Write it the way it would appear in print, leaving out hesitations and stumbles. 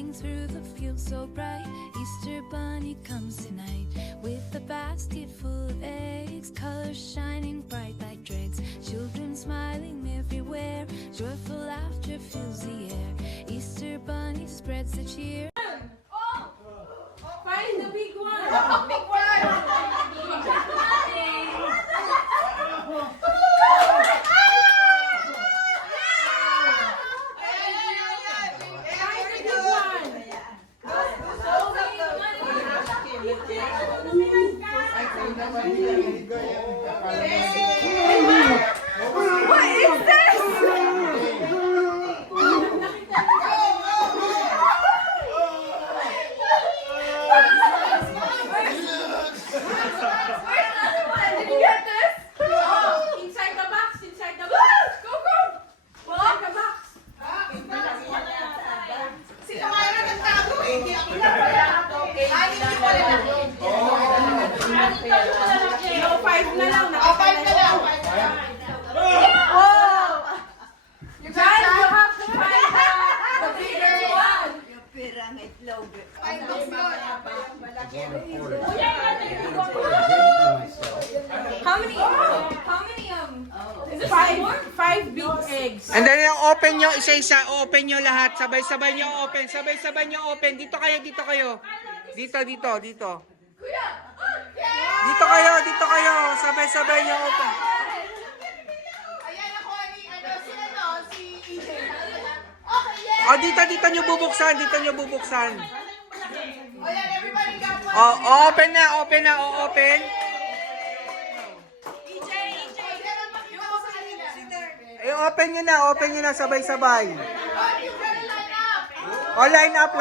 Walking through the fields so bright, Easter bunny comes tonight with a basket full of eggs, colors shining bright like dregs. Children smiling everywhere, joyful laughter fills the air. Easter bunny spreads the cheer. Find the big one! Big one! What is this? Did you get this? Oh, inside the box, inside the box. Go, go. Inside the box. Si Kamara nagtago eh. Hindi ako hindi ko rin ako. No, 5 na lang. Oh, 5 na lang. Oh! You guys, you have to find the bigger one. Ay, dos yun. How many? Is it five big eggs? And then yung open nyo, isa-isa, open nyo lahat. Sabay-sabay nyo open, sabay-sabay nyo open. Dito kayo, dito kayo. Dito. Dito kayo. Sabay-sabay nyo open. Ayan ako si EJ. Okay, yes. O, dito nyo bubuksan, Oh, yan, everybody got one. O, open na, open. Open nyo na, sabay-sabay. Oh, you gotta line up. O, line up.